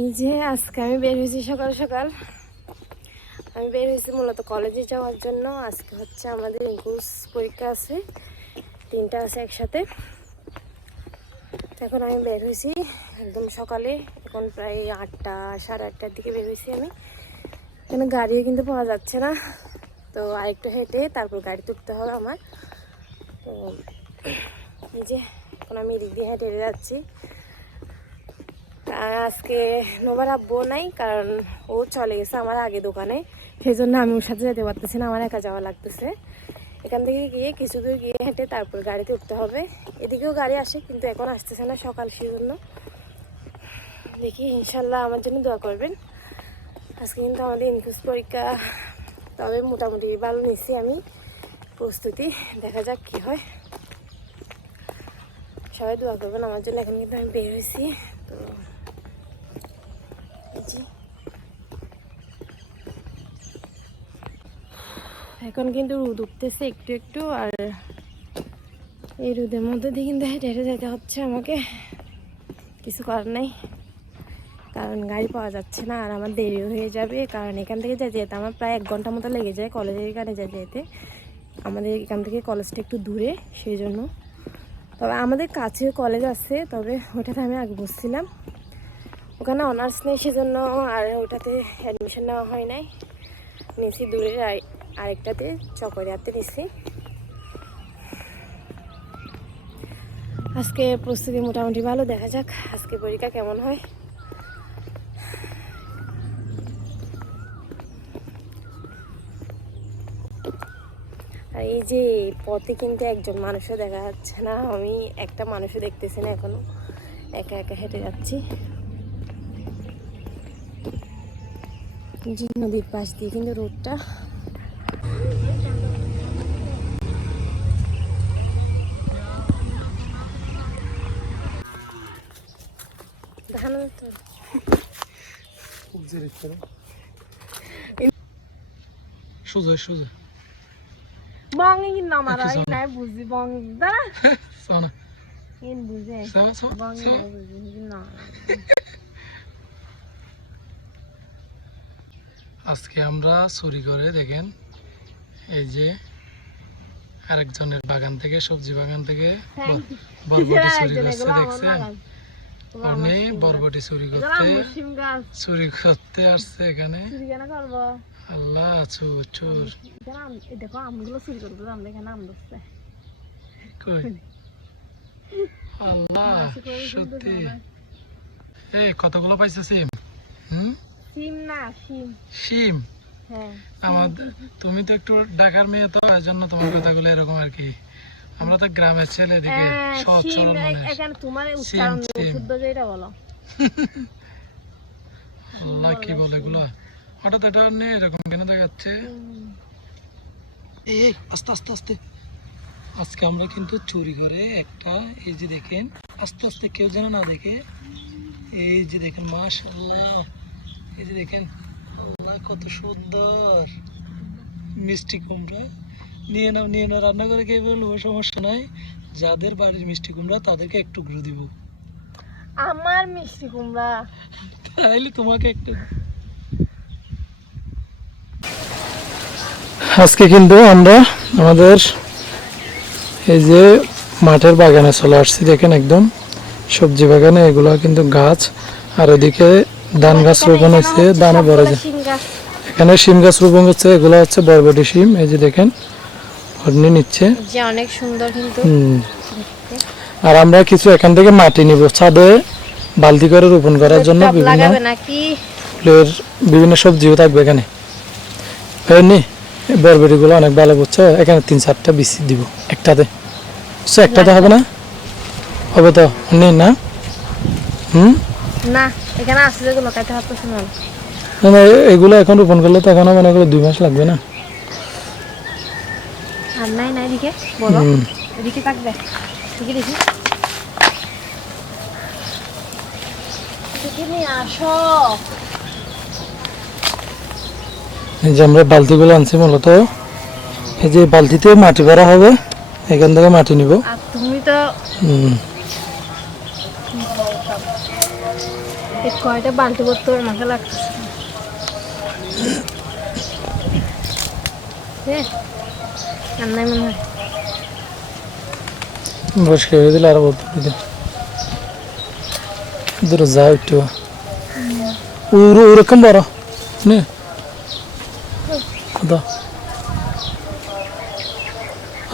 এই যে আজকে আমি বের হয়েছি সকাল সকাল। আমি বের হয়েছি মূলত কলেজে যাওয়ার জন্য। আজকে হচ্ছে আমাদের ইংলিশ পরীক্ষা আছে, 3টা আছে একসাথে। এখন আমি বের হয়েছি একদম সকালে, এখন প্রায় 8টা 8:30টার দিকে বের হয়েছি আমি। এখানে গাড়িও কিন্তু পাওয়া যাচ্ছে না, তো আরেকটু হেঁটে তারপর গাড়ি তুলতে হবে আমার। তো এই যে এখন আমি এদিক দিয়ে হেঁটে যাচ্ছি। আজকে নোবার আব্বু নাই, কারণ ও চলে গেছে আমার আগে দোকানে, সেই জন্য আমি ওর সাথে যেতে পারতেছি না, আমার একা যাওয়া লাগতেছে। এখান থেকে গিয়ে কিছু দূর গিয়ে হেঁটে তারপর গাড়িতে উঠতে হবে। এদিকেও গাড়ি আসে কিন্তু এখন আসতেছে না সকাল, সেই জন্য দেখি ইনশাল্লাহ আমার জন্য দোয়া করবেন। আজকে কিন্তু আমাদের ইনফোস পরীক্ষা, তবে মোটামুটি ভালো নিচ্ছি আমি প্রস্তুতি, দেখা যাক কি হয়। সবাই দোয়া করবেন আমার জন্য। এখন কিন্তু আমি বের হয়েছি, তো এখন কিন্তু রোদ উঠতেছে একটু একটু, আর এই রোদের মধ্যে দিয়ে কিন্তু হেঁটে হেঁটে যেতে হচ্ছে আমাকে, কিছু করার নাই, কারণ গাড়ি পাওয়া যাচ্ছে না আর আমার দেরিও হয়ে যাবে। কারণ এখান থেকে যেতে যেতে আমার প্রায় 1 ঘন্টা মতো লেগে যায় কলেজের এখানে যেতে যেতে। আমাদের এখান থেকে কলেজটা একটু দূরে, সেই জন্য। তবে আমাদের কাছে কলেজ আছে, তবে ওটাতে আমি আগে বসছিলাম, ওখানে অনার্স নেই সেজন্য, আর ওটাতে অ্যাডমিশন নেওয়া হয় নাই। নিছি দূরের আরেকটাতে, চকরিয়াতে নিছি। আজকে প্রস্তুতি মোটামুটি ভালো, দেখা যাক আজকে পরীক্ষা কেমন হয়। আর এই যে পথে কিন্তু একজন মানুষও দেখা যাচ্ছে না, আমি একটা মানুষও দেখতেছি না এখনো, একা একা হেঁটে যাচ্ছি। যে নদীর পাশ দিয়ে কিন্তু রোডটা, দেখানো তো সোজা সোজা বঙ্গে কিন্তু আমার নাই বুঝি, বঙ্গ দাঁড়া সোনা কেন বুঝে বঙ্গে নাই বুঝি না। আজকে আমরা চুরি করে দেখেন, এই যে আরেকজনের বাগান থেকে, সবজি বাগান থেকে বরবটি চুরি করছে, দেখছেন? উনি বরবটি চুরি করতে আসছে এখানে। আল্লাহ, চোর চোর। দেখো আমগুলো চুরি করবো, আমরা এখানে আম ধরছে। আল্লাহ, সত্যি। এই কতগুলো পাইছে সিম? সিম না শিম। শিম? হ্যাঁ। আমাদের, তুমি তো একটু ঢাকার মেয়ে, তো এই জন্য তোমার কথাগুলো এরকম আর কি। আমরা তো গ্রামের ছেলে, এদিকে সহজ সরল মানুষ। এখানে তোমার উচ্চারণ শুদ্ধ যেটা বলো। আল্লাহ, কি বলে এগুলো? হঠাৎ এটা নেই এরকম কেন দেখাচ্ছে? এই আস্তে আস্তে আস্তে। আজকে আমরা কিন্তু চুরি করে একটা, এই যে দেখেন, আস্তে আস্তে, কেউ যেন না দেখে। এই যে দেখেন, মাশাআল্লাহ, এই যে দেখেন, আল্লাহ কত সুন্দর মিষ্টি কুমড়া। নিয়ে নাও নিয়ে নাও, রান্না করে খেয়ে বলবো, সমস্যা নাই। যাদের বাড়ির মিষ্টি কুমড়া তাদেরকে একটু ঘুরে দিব। আমার মিষ্টি কুমড়া তাইলে তোমাকে একটু। আজকে কিন্তু আমরা আমাদের এই যে মাঠের বাগানে চলে আসছি, দেখেন একদম সবজি বাগানে। এগুলো কিন্তু গাছ, আর ওদিকে ধান গাছ রোপণ হয়েছে, ধানে ভরে যায়। এখানে শিম গাছ রোপণ হচ্ছে, এগুলো হচ্ছে বরবটি শিম। এই যে দেখেন ঘটনি নিচ্ছে, অনেক সুন্দর কিন্তু। আর আমরা কিছু এখান থেকে মাটি নিব, ছাদে বালতি করে রোপণ করার জন্য। ফুলের বিভিন্ন সবজিও থাকবে এখানে। বরবটি গুলো অনেক ভালো, বুঝছো? এখানে 3-4টা বিচি দিব একটাতে, বুঝছো? একটাতে হবে না? হবে তো নেই না? না, এখানে আছে যেগুলো কাটতে পারতেছ না। না, এগুলো এখন রোপণ করলে তো এখন মানে এগুলো 2 মাস লাগবে না? আর নাই নাই, এদিকে বলো, এদিকে থাকবে, এদিকে দেখি, এদিকে নিয়ে আসো। এই যে আমরা বালতিগুলো আনছি মূলত, এই যে বালতিতে মাটি ভরা হবে, এখান থেকে মাটি নিব। আর তুমি তো কয়টা বালতি করতে মাথা লাগতেছে রান্নায় মনে হয় বসে হয়ে দিলে আরো বলতে দিলে দূর যাও একটু ওরকম বড় নে আতা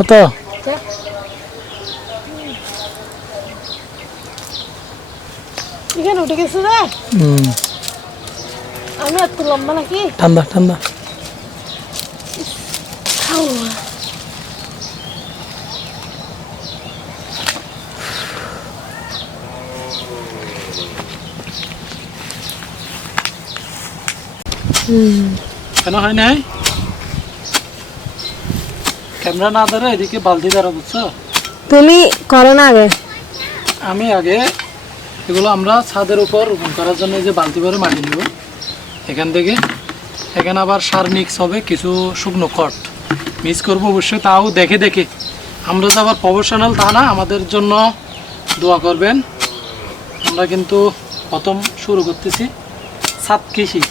আতা এখানে উঠে গেছে রে আমি এত লম্বা নাকি ঠান্ডা ঠান্ডা কেন হয় নাই ক্যামেরা না ধরে এদিকে বালতি ধরা বুঝছো তুমি করো না আগে আমি আগে এগুলো আমরা ছাদের উপর রোপণ করার জন্য যে বালতি ভরে মাটি নেব এখান থেকে এখানে আবার সার মিক্স হবে কিছু শুকনো খড় মিক্স করবো অবশ্যই তাও দেখে দেখে আমরা যে আবার প্রফেশনাল তা না আমাদের জন্য দোয়া করবেন আমরা কিন্তু প্রথম শুরু করতেছি ছাদ কৃষি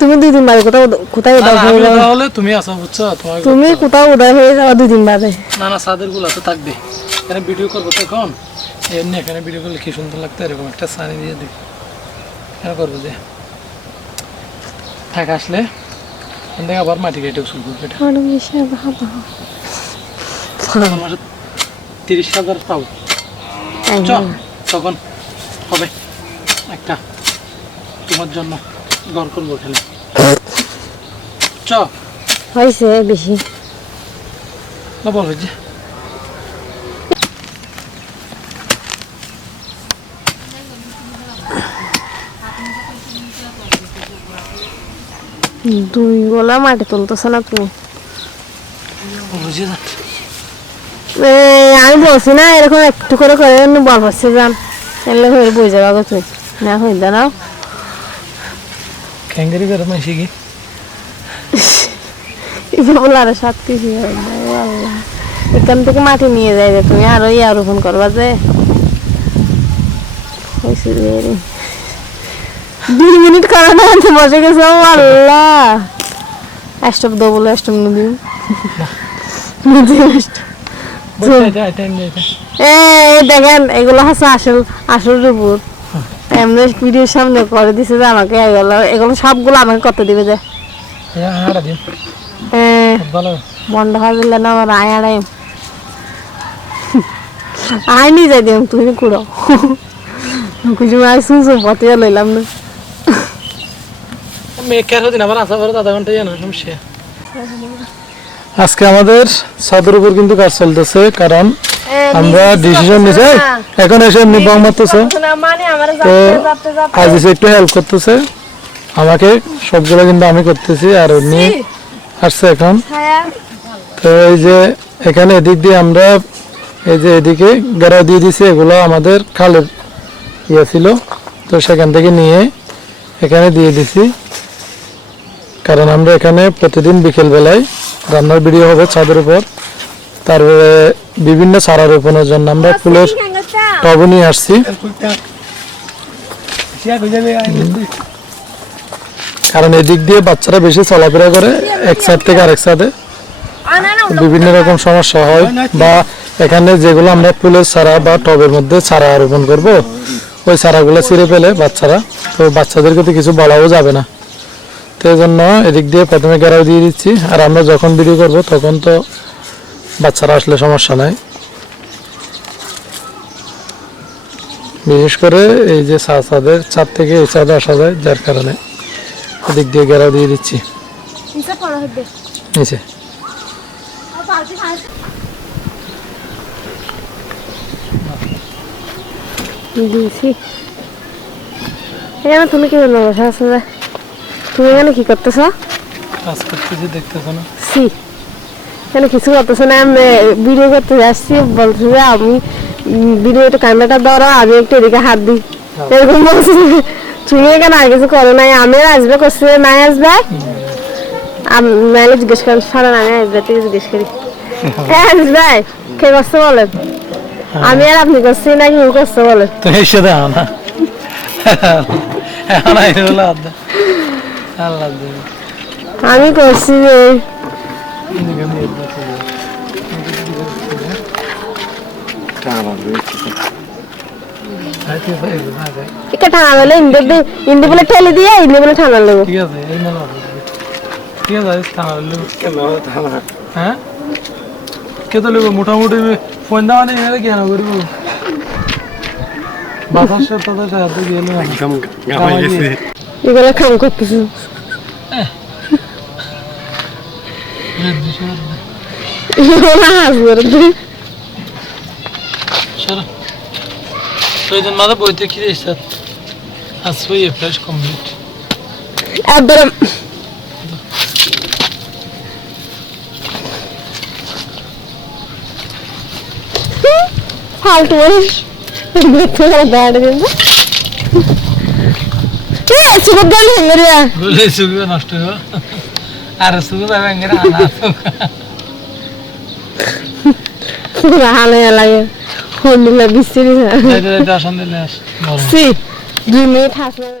তুমি 2 দিন বাদে কোথায় উদয় হয়ে যাবে তাহলে তুমি আসো বুঝছো তুমি কোথাও উদয় হয়ে যাবে 2 দিন বাদে না না ছাদের গুলো তো থাকবে এখানে ভিডিও করবো তো এখন এমনি এখানে ভিডিও করলে কি সুন্দর লাগতো এরকম একটা সানি দিয়ে দিই কেন করবো যে থাক আসলে দেখে আবার মাটি কেটে উসুল করবো এটা 30,000 পাবো তখন হবে একটা তোমার জন্য ঘর করবো এখানে হয়েছে বেশি না বল হয়েছে দুই গোলা মাটি তুলতেছে না তুমি আমি বলছি না এরকম একটু করে করে বল পাচ্ছে যান এলে হয়ে বই যাবে তুই না হয়ে দাঁড়াও ক্যাঙ্গারি করে মাসি কি আরো 7 কেজি এখান থেকে মাটি নিয়ে যাই তুমি আরো রোপণ করবা যে 2 মিনিট করা না বসে গেছে আল্লাহ স্টপ দো বলে স্টপ নদী দেখেন এগুলো হচ্ছে আসল রিপোর্ট এমনি ভিডিওর সামনে করে দিছে যে আমাকে এগুলো সবগুলো আমাকে কত দিবে যে বন্ধ হয়ে দিলে না আমার আয় নিয়ে যাই দিম তুমি কুড়ো কিছু আয় শুনছো পথে লইলাম না আজকে আমাদের ছাদের উপর কিন্তু কাজ চলতেছে কারণ আমরা ডিসিশন নিয়েছি এখন এসে এমনি বং মারতেছে তো আজ এসে একটু হেল্প করতেছে আমাকে সবগুলো কিন্তু আমি করতেছি আর উনি আসছে এখন তো এই যে এখানে এদিক দিয়ে আমরা এই যে এদিকে গেরা দিয়ে দিছি এগুলো আমাদের খালের ইয়ে ছিল তো সেখান থেকে নিয়ে এখানে দিয়ে দিছি কারণ আমরা এখানে প্রতিদিন বিকেল বেলায় রান্নার ভিডিও হবে ছাদের উপর তারপরে বিভিন্ন চারা রোপণের জন্য আমরা ফুলের টব নিয়ে আসছি কারণ এদিক দিয়ে বাচ্চারা বেশি চলাফেরা করে এক সাইড থেকে আরেক সাইডে বিভিন্ন রকম সমস্যা হয় বা এখানে যেগুলো আমরা ফুলের চারা বা টবের মধ্যে চারা রোপণ করব ওই চারাগুলো ছিঁড়ে ফেলে বাচ্চারা তো বাচ্চাদেরকে তো কিছু বলাও যাবে না তো এই জন্য এদিক দিয়ে প্রথমে ঘেরাও দিয়ে দিচ্ছি আর আমরা যখন ভিডিও করব তখন তো বাচ্চারা আসলে সমস্যা নাই বিশেষ করে এই যে ছাদের ছাদ থেকে এই ছাদে আসা যায় যার কারণে এদিক দিয়ে ঘেরাও দিয়ে দিচ্ছি নিচে দিয়েছি এখানে তুমি কি বলবো তুমি এখানে কি করতেছ কাজ করতেছি দেখতেছ না সি এখানে কিছু করতেছ না আমি ভিডিও করতে যাচ্ছি বলছি যে আমি ভিডিওটা ক্যামেরাটা ধরো আমি একটু এদিকে হাত দিই এরকম বলছি তুমি এখানে আর কিছু করো নাই আমি আসবে করছি নাই আসবে নাইলে জিজ্ঞেস করেন সারা নাই আসবে তুই জিজ্ঞেস করি হ্যাঁ আসবে কে করছে বলেন আমি আর আপনি করছি না কি করছো বলে তুমি এসে দাও না এখন আইলে বলে আল্লাহ আল্লাহ দেবে আমি করছি যে এটা ঠান্ডা হলে ইন্দি বলে ঠেলে দিয়ে ইন্দি বলে ঠান্ডা লাগবে ঠিক আছে এই না ঠিক আছে ঠান্ডা হ্যাঁ কে তো লিখবো মোটামুটি ফোন দেওয়া নেই এনে কেন করবো বাতাসের তাদের সাথে গেলে এগুলো কাম করতেছি Soydan bana bu öteki de işte asfayı flash complete. একদম ফালতু মানুষ দাঁড়িয়ে দিন সুযোগ গেল হেঙ্গরিয়া Böyle suyu নষ্ট হলো আর সুগু যাবে এঙ্গেরা আনা পুরা হালে লাগে হন্ডিলা বিসিরি এটা আসন দিলে আস সি 2 মিনিট হাসলে